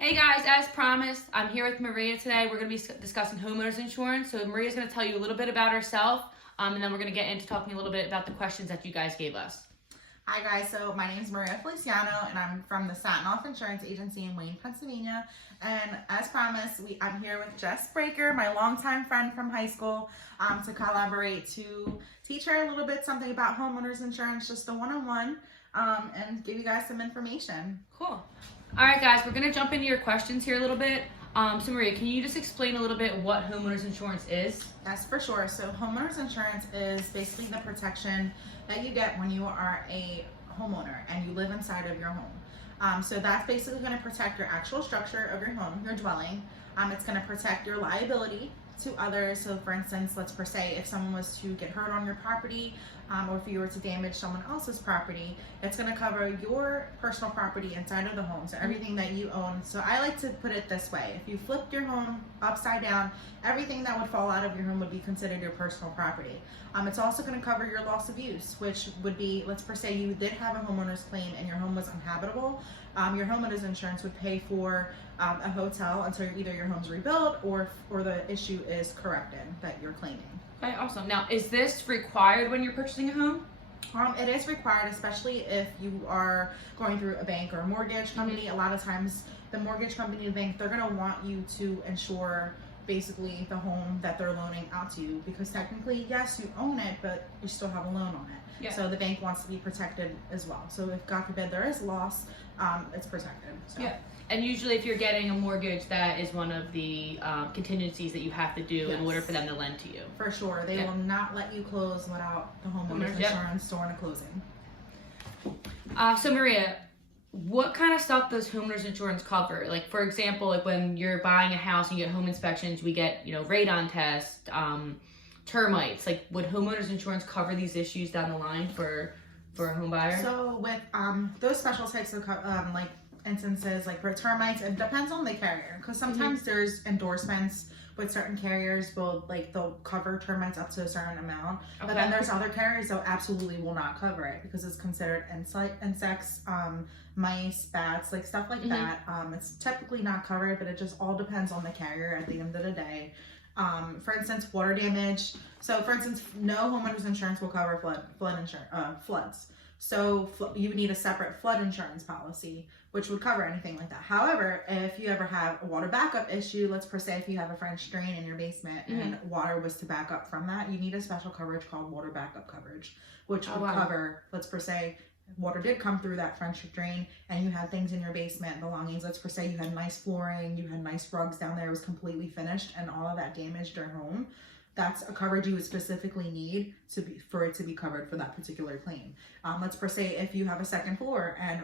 Hey guys, as promised, I'm here with Maria today. We're going to be discussing homeowners insurance. So Maria's going to tell you a little bit about herself, and then we're going to get into talking a little bit about the questions that you guys gave us. Hi guys, so my name is Maria Feliciano and I'm from the Satanoff Insurance Agency in Wayne, Pennsylvania. And as promised, I'm here with Jess Breaker, my longtime friend from high school, to collaborate to teach her a little bit something about homeowners insurance, just a one-on-one, and give you guys some information. Cool. All right guys, we're going to jump into your questions here a little bit. So Maria, can you just explain a little bit what homeowners insurance is? Yes, for sure. So homeowners insurance is basically the protection that you get when you are a homeowner and you live inside of your home. So that's basically going to protect your actual structure of your home, your dwelling. It's going to protect your liability to others. So for instance, let's per se, if someone was to get hurt on your property, or if you were to damage someone else's property, it's going to cover your personal property inside of the home, so everything that you own. So I like to put it this way: if you flipped your home upside down, everything that would fall out of your home would be considered your personal property. It's also going to cover your loss of use, which would be, let's per se, you did have a homeowner's claim and your home was uninhabitable. Your homeowner's insurance would pay for a hotel until either your home's rebuilt or the issue is corrected that you're claiming. Okay, awesome. Now, is this required when you're purchasing a home? It is required, especially if you are going through a bank or a mortgage company. A lot of times the mortgage company and bank, they're going to want you to insure basically the home that they're loaning out to you, because technically, yes, you own it, but you still have a loan on it. Yeah. So the bank wants to be protected as well. So if God forbid there is loss, it's protected. So. Yeah. And usually if you're getting a mortgage, that is one of the contingencies that you have to do in order for them to lend to you. For sure. They will not let you close without the homeowner's insurance during a closing. So Maria, what kind of stuff does homeowners insurance cover? Like, for example, like when you're buying a house and you get home inspections, we get, radon tests, termites. Like, would homeowners insurance cover these issues down the line for a home buyer? So with those special types of like instances, like for termites, it depends on the carrier, because sometimes there's endorsements with certain carriers they'll cover termites up to a certain amount, but then there's other carriers that absolutely will not cover it because it's considered insects, mice, bats, like stuff like that. It's typically not covered, but it just all depends on the carrier at the end of the day. For instance, water damage. So for instance, no homeowners insurance will cover floods. So you would need a separate flood insurance policy, which would cover anything like that. However, if you ever have a water backup issue, let's per se, if you have a French drain in your basement and water was to back up from that, you need a special coverage called water backup coverage, which would cover, let's per se, water did come through that French drain and you had things in your basement, belongings, let's per se, you had nice flooring, you had nice rugs down there, it was completely finished, and all of that damaged your home. That's a coverage you would specifically need for it to be covered for that particular claim. Let's per se, if you have a second floor and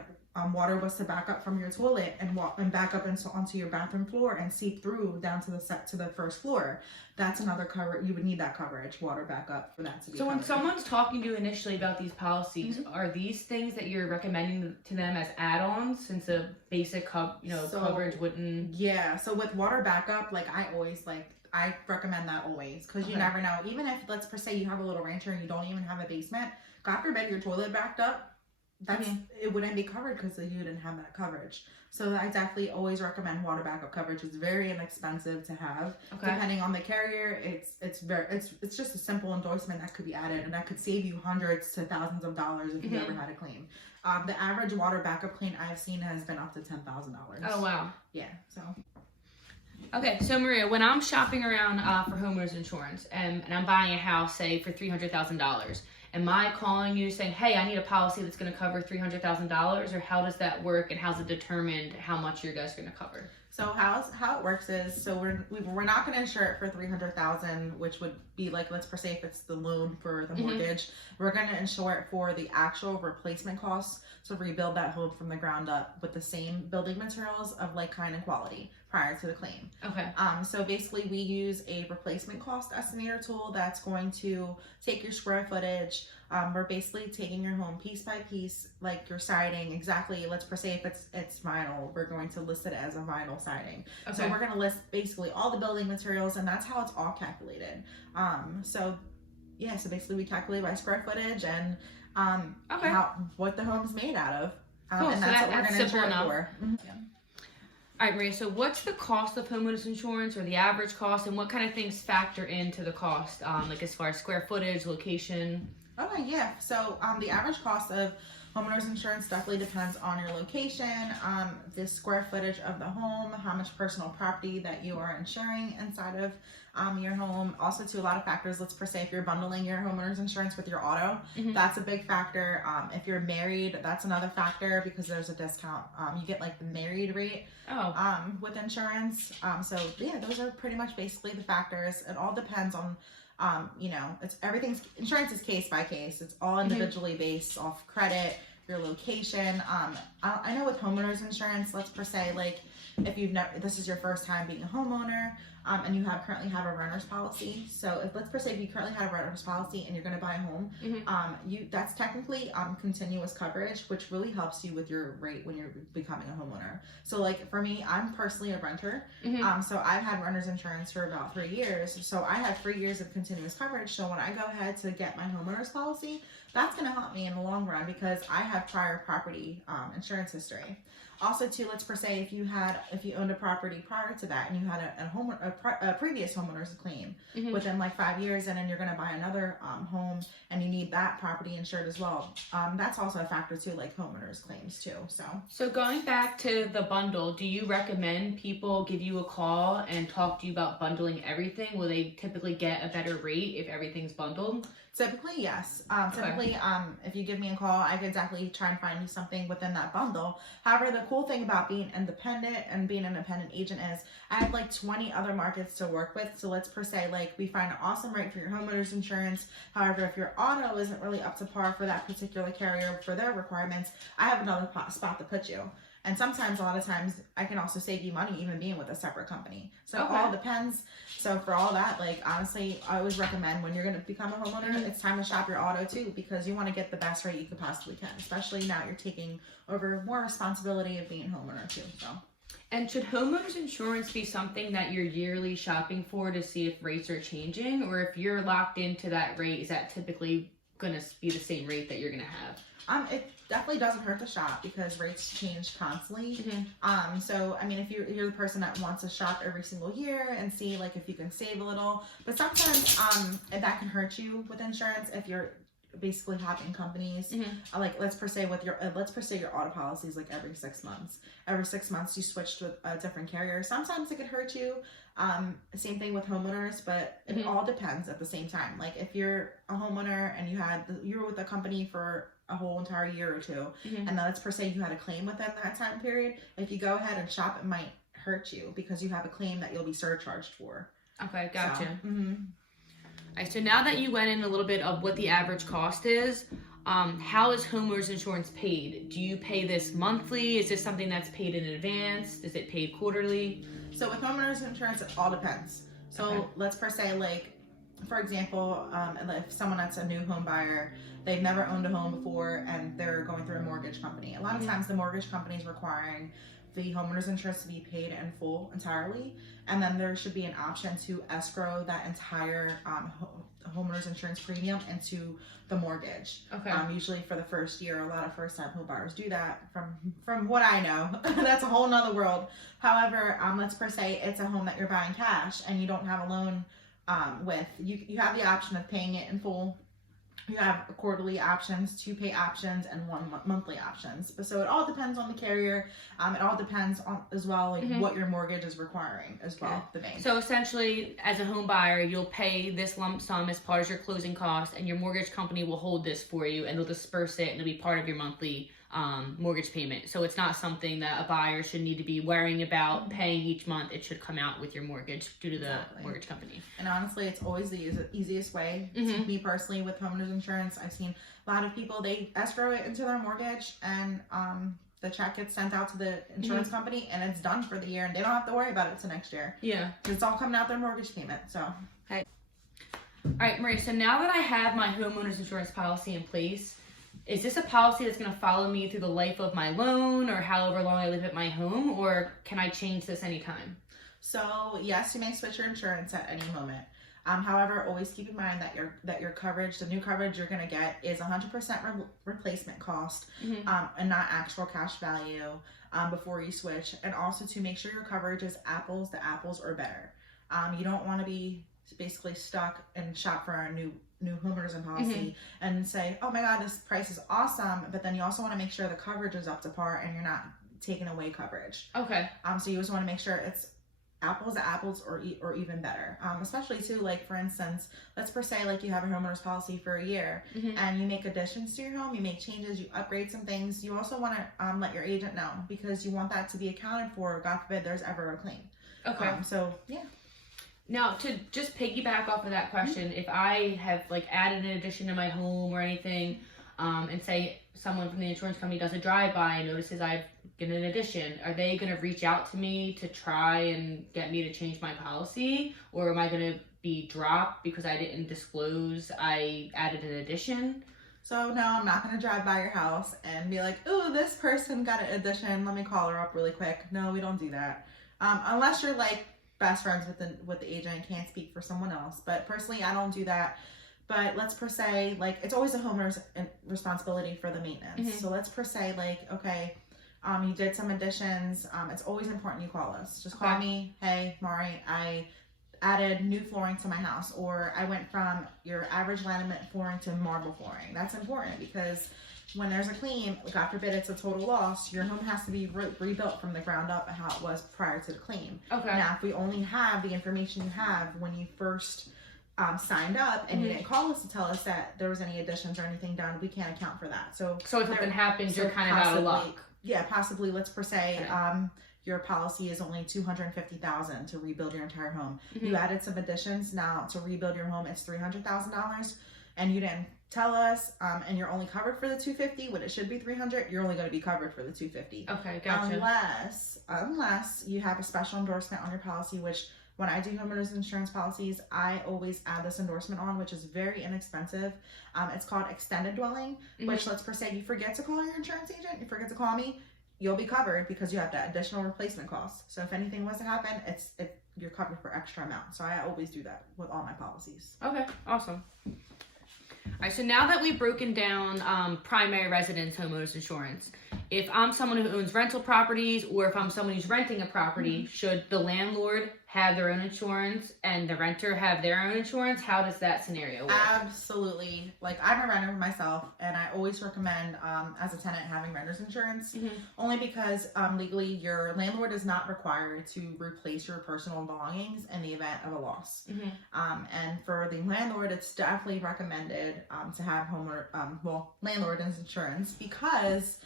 water was to back up from your toilet and back up onto your bathroom floor and seep through down to the first floor, that's another cover. You would need that coverage, water backup, for that to be. So covered. when someone's talking to you initially about these policies, are these things that you're recommending to them as add-ons, since a basic coverage wouldn't? Yeah. So with water backup, I recommend that always, because you never know. Even if, let's per se, you have a little rancher and you don't even have a basement, God forbid your toilet backed up, it wouldn't be covered because you didn't have that coverage. So I definitely always recommend water backup coverage. It's very inexpensive to have. Depending on the carrier, it's just a simple endorsement that could be added, and that could save you hundreds to thousands of dollars if you ever had a claim. The average water backup claim I've seen has been up to $10,000. Oh wow. Yeah. So. Okay, so Maria, when I'm shopping around for homeowners insurance and I'm buying a house, say for $300,000, am I calling you saying, hey, I need a policy that's going to cover $300,000, or how does that work, and how's it determined how much you guys are going to cover? So how it works is, so we're not going to insure it for $300,000, which would be like, let's per se, if it's the loan for the mortgage, we're going to insure it for the actual replacement costs to rebuild that home from the ground up with the same building materials of like kind and quality prior to the claim. Okay. So basically we use a replacement cost estimator tool that's going to take your square footage. We're basically taking your home piece by piece, like your siding, exactly. Let's per se, if it's vinyl, we're going to list it as a vinyl siding. Okay. So we're going to list basically all the building materials, and that's how it's all calculated. So basically we calculate by square footage and what the home's made out of. Cool. And so that's what we're going to insure it enough. for. All right, Maria, so what's the cost of homeowners insurance, or the average cost, and what kind of things factor into the cost, like as far as square footage, location? Okay, yeah. So the average cost of homeowners insurance definitely depends on your location, the square footage of the home, how much personal property that you are insuring inside of your home. Also, to a lot of factors. Let's per se, if you're bundling your homeowners insurance with your auto, that's a big factor. If you're married, that's another factor because there's a discount. You get like the married rate with insurance. So yeah, those are pretty much basically the factors. It all depends on it's everything's insurance is case by case. It's all individually based off credit, your location. I know with homeowners insurance, let's per se, like if you've never, this is your first time being a homeowner, and you currently have a renter's policy. So let's per se, if you currently have a renter's policy and you're going to buy a home, that's technically continuous coverage, which really helps you with your rate when you're becoming a homeowner. So like for me, I'm personally a renter. So I've had renter's insurance for about 3 years. So I have 3 years of continuous coverage. So when I go ahead to get my homeowner's policy, that's going to help me in the long run because I have prior property insurance history. Also, too, let's per se, if you owned a property prior to that and you had a previous homeowner's claim within like 5 years, and then you're going to buy another home and you need that property insured as well. That's also a factor too, like homeowners claims too. So going back to the bundle, do you recommend people give you a call and talk to you about bundling everything? Will they typically get a better rate if everything's bundled? Typically, yes. Typically, if you give me a call, I could definitely try and find you something within that bundle. However, the cool thing about being independent and being an independent agent is I have like 20 other markets to work with. So let's per se, like we find an awesome rate for your homeowner's insurance. However, if your auto isn't really up to par for that particular carrier for their requirements, I have another spot to put you. And sometimes, a lot of times, I can also save you money even being with a separate company. So it all depends. So for all that, like honestly, I always recommend when you're going to become a homeowner, it's time to shop your auto too, because you want to get the best rate you could possibly can, especially now you're taking over more responsibility of being a homeowner too. So. And should homeowners insurance be something that you're yearly shopping for to see if rates are changing, or if you're locked into that rate, is that typically going to be the same rate that you're going to have? It definitely doesn't hurt to shop because rates change constantly. So I mean, if you're the person that wants to shop every single year and see like if you can save a little, but sometimes that can hurt you with insurance if you're basically hopping companies. Like let's per se your auto policy is like every 6 months. Every 6 months you switch to a different carrier. Sometimes it could hurt you. Same thing with homeowners, but it all depends at the same time. Like if you're a homeowner and you were with a company for a whole entire year or two, and then let's per se you had a claim within that time period, if you go ahead and shop, it might hurt you because you have a claim that you'll be surcharged for. Okay, gotcha. All right, so now that you went in a little bit of what the average cost is, how is homeowners insurance paid? Do you pay this monthly? Is this something that's paid in advance? Is it paid quarterly? So with homeowners insurance, it all depends. So let's per se, like, for example, if someone that's a new home buyer, they've never owned a home before and they're going through a mortgage company. A lot of times the mortgage company is requiring the homeowner's insurance to be paid in full entirely. And then there should be an option to escrow that entire homeowner's insurance premium into the mortgage. Usually for the first year, a lot of first-time home buyers do that. From what I know, that's a whole nother world. However, let's per se, it's a home that you're buying cash and you don't have a loan with. You have the option of paying it in full. You have quarterly options, 2-pay options, and 1 monthly options. But so it all depends on the carrier. It all depends on as well like what your mortgage is requiring as well, the bank. So essentially, as a home buyer, you'll pay this lump sum as part of your closing cost, and your mortgage company will hold this for you, and they'll disperse it, and it'll be part of your monthly mortgage payment. So it's not something that a buyer should need to be worrying about paying each month. It should come out with your mortgage due to the mortgage company. And honestly, it's always the easiest way. Me personally, with homeowners insurance, I've seen a lot of people, they escrow it into their mortgage and the check gets sent out to the insurance company and it's done for the year and they don't have to worry about it till next year. It's all coming out their mortgage payment. So all right, Maria, so now that I have my homeowner's insurance policy in place, is this a policy that's going to follow me through the life of my loan or however long I live at my home, or can I change this anytime? So yes, you may switch your insurance at any moment. However, always keep in mind that your coverage, the new coverage you're going to get, is 100% replacement cost, and not actual cash value before you switch. And also to make sure your coverage is apples to apples or better. You don't want to be basically stuck and shop for a new homeowners policy and say, oh my god, this price is awesome, but then you also want to make sure the coverage is up to par and you're not taking away coverage. Okay. So you just want to make sure it's apples to apples or even better. Especially too, like for instance, let's per se like you have a homeowners policy for a year and you make additions to your home, you make changes, you upgrade some things. You also want to let your agent know, because you want that to be accounted for. God forbid there's ever a claim. Okay. So yeah. Now, to just piggyback off of that question, if I have like added an addition to my home or anything, and say someone from the insurance company does a drive-by and notices I've given an addition, are they going to reach out to me to try and get me to change my policy? Or am I going to be dropped because I didn't disclose I added an addition? So no, I'm not going to drive by your house and be like, ooh, this person got an addition, let me call her up really quick. No, we don't do that. Unless you're like best friends with the agent, can't speak for someone else. But personally, I don't do that. But let's per se, like, it's always a homeowner's responsibility for the maintenance. So let's per se, like, okay, you did some additions. It's always important you call us. Just call me. Hey, Mari, I added new flooring to my house, or I went from your average laminate flooring to marble flooring. That's important, because when there's a claim, God forbid it's a total loss, your home has to be rebuilt from the ground up how it was prior to the claim. Okay. Now, if we only have the information you have when you first signed up and you didn't call us to tell us that there was any additions or anything done, we can't account for that. So if something happens, you're kind of out of luck. Yeah, possibly. Let's per se, your policy is only $250,000 to rebuild your entire home. You added some additions. Now to rebuild your home, it's $300,000, and you didn't tell us, and you're only covered for the $250 when it should be $300. You're only going to be covered for the $250. Okay, gotcha. Unless you have a special endorsement on your policy, which when I do homeowners insurance policies, I always add this endorsement on, which is very inexpensive. It's called extended dwelling, which let's per se, you forget to call your insurance agent, you forget to call me, you'll be covered because you have that additional replacement cost. So if anything was to happen, you're covered for extra amount. So I always do that with all my policies. Okay, awesome. All right, so now that we've broken down primary residence homeowners insurance, if I'm someone who owns rental properties, or if I'm someone who's renting a property, should the landlord have their own insurance and the renter have their own insurance? How does that scenario work? Absolutely. Like, I'm a renter myself, and I always recommend as a tenant having renter's insurance, only because legally your landlord is not required to replace your personal belongings in the event of a loss. And for the landlord, it's definitely recommended to have landlord insurance, because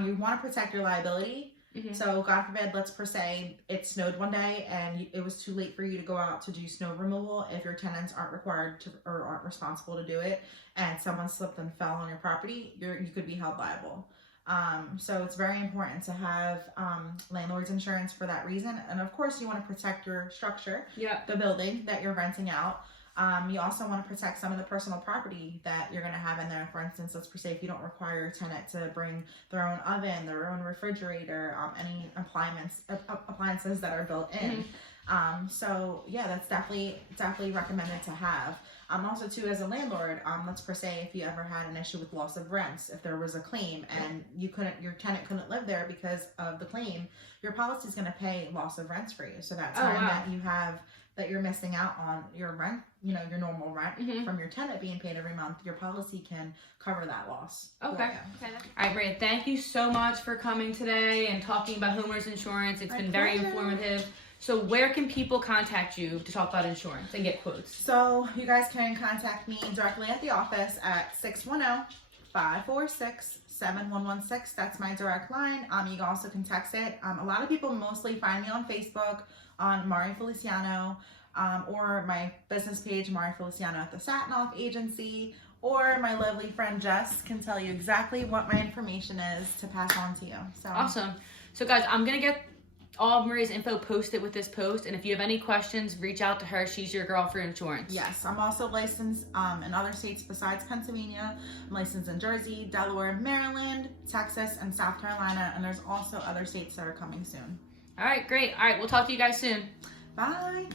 you want to protect your liability. So God forbid, let's per se, it snowed one day and it was too late for you to go out to do snow removal. If your tenants aren't required to or aren't responsible to do it, and someone slipped and fell on your property, you could be held liable. So it's very important to have landlord's insurance for that reason. And of course, you want to protect your structure, the building that you're renting out. You also want to protect some of the personal property that you're going to have in there. For instance, let's per se, if you don't require a tenant to bring their own oven, their own refrigerator, any appliances that are built in. So yeah, that's definitely recommended to have. Also too, as a landlord, let's per se, if you ever had an issue with loss of rents, if there was a claim and your tenant couldn't live there because of the claim, your policy is going to pay loss of rents for you. So that time that you have that you're missing out on your rent, your normal rent from your tenant being paid every month, your policy can cover that loss. Okay. All right, Maria, thank you so much for coming today and talking about homeowners insurance. It's been very informative. So where can people contact you to talk about insurance and get quotes? So you guys can contact me directly at the office at 610-546-7116. That's my direct line. You also can text it. A lot of people mostly find me on Facebook on Mari Feliciano, or my business page, Mari Feliciano at the Satanoff Agency, or my lovely friend Jess can tell you exactly what my information is to pass on to you. So awesome. So guys, I'm gonna get all of Maria's info posted with this post, and if you have any questions, reach out to her. She's your girl for insurance. Yes, I'm also licensed in other states besides Pennsylvania. I'm licensed in Jersey, Delaware, Maryland, Texas, and South Carolina, and there's also other states that are coming soon. All right, great. All right, we'll talk to you guys soon. Bye.